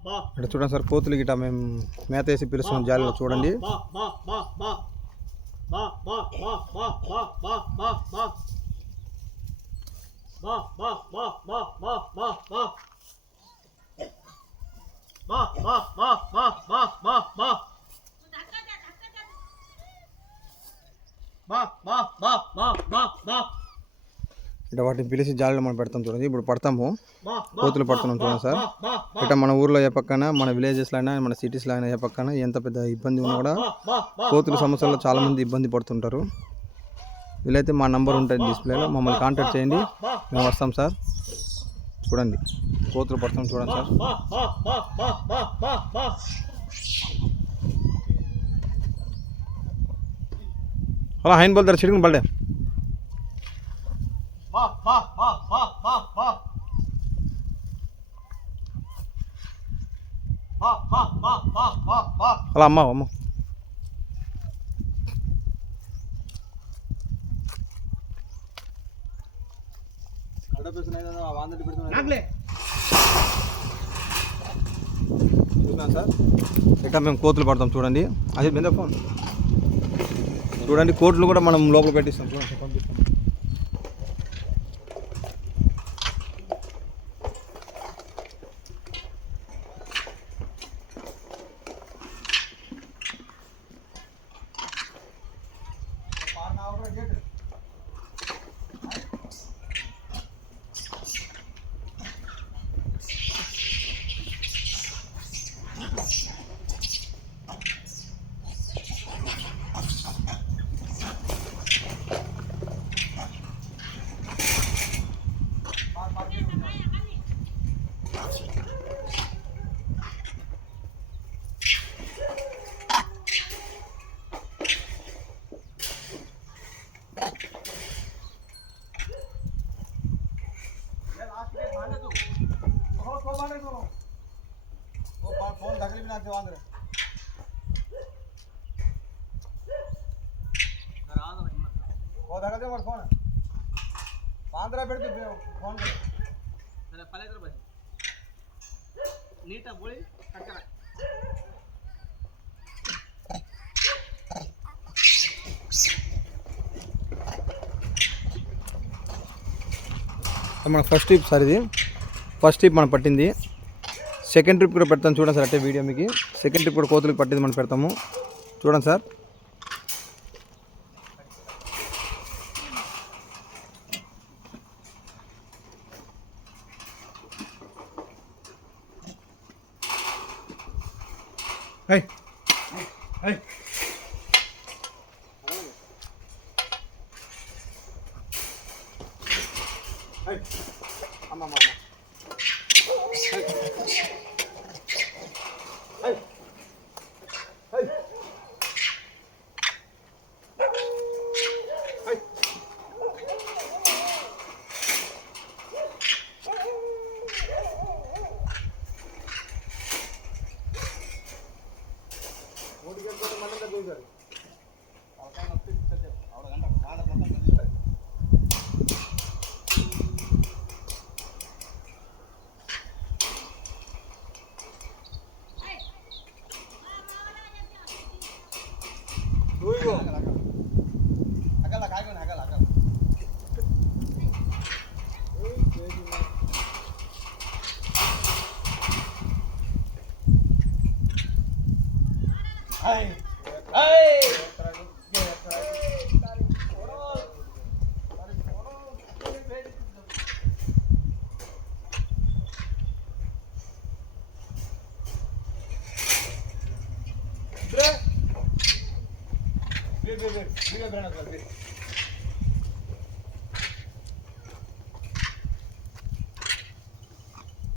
ఇక్కడ చూడండి సార్, కోతులు గిట్ట మేము మేత వేసి పిలుస్తున్నాం జాలీలో చూడండి. ఇట్లా వాటిని పిలిచి జాలీలో మనం పెడతాం చూడండి. ఇప్పుడు పడతాము, కోతులు పడుతున్నాం చూడండి సార్. ఇట్లా మన ఊర్లో ఏ పక్కన, మన విలేజెస్లో అయినా, మన సిటీస్లో అయినా ఏ పక్కన ఎంత పెద్ద ఇబ్బంది ఉన్నా కూడా కోతుల సమస్యల్లో చాలామంది ఇబ్బంది పడుతుంటారు. వీలైతే మా నంబర్ ఉంటుంది డిస్ప్లేలో, మమ్మల్ని కాంటాక్ట్ చేయండి, మేము వస్తాం సార్. చూడండి కోతులు పడతాం చూడండి సార్. అలా హైన్ బోల్తారు చిడుకుని బల్డే. అలా అమ్మ అమ్మ చూద్దాం సార్. ఇట్లా మేము కోతులు పడతాం చూడండి. అది మీద ఫోన్ చూడండి, కోట్లు కూడా మనం లోపల పెట్టిస్తాం చూడండి. పంపిస్తాం. फोन धकली बिना जवान रे वो धका दे मोर फोन पांद्रा बेड दे फोन मेरे पले इधर बस नीटा बोली कटकरा మన ఫస్ట్ ట్రిప్ సార్, ఇది ఫస్ట్ ట్రిప్ మనం పట్టింది. సెకండ్ ట్రిప్ కూడా పెడతాం చూడండి సార్. అంటే వీడియో మీకు సెకండ్ ట్రిప్ కూడా కోతులకు పట్టింది మనం పెడతాము చూడండి సార్. హై హై అమ్మ అమ్మ Ver.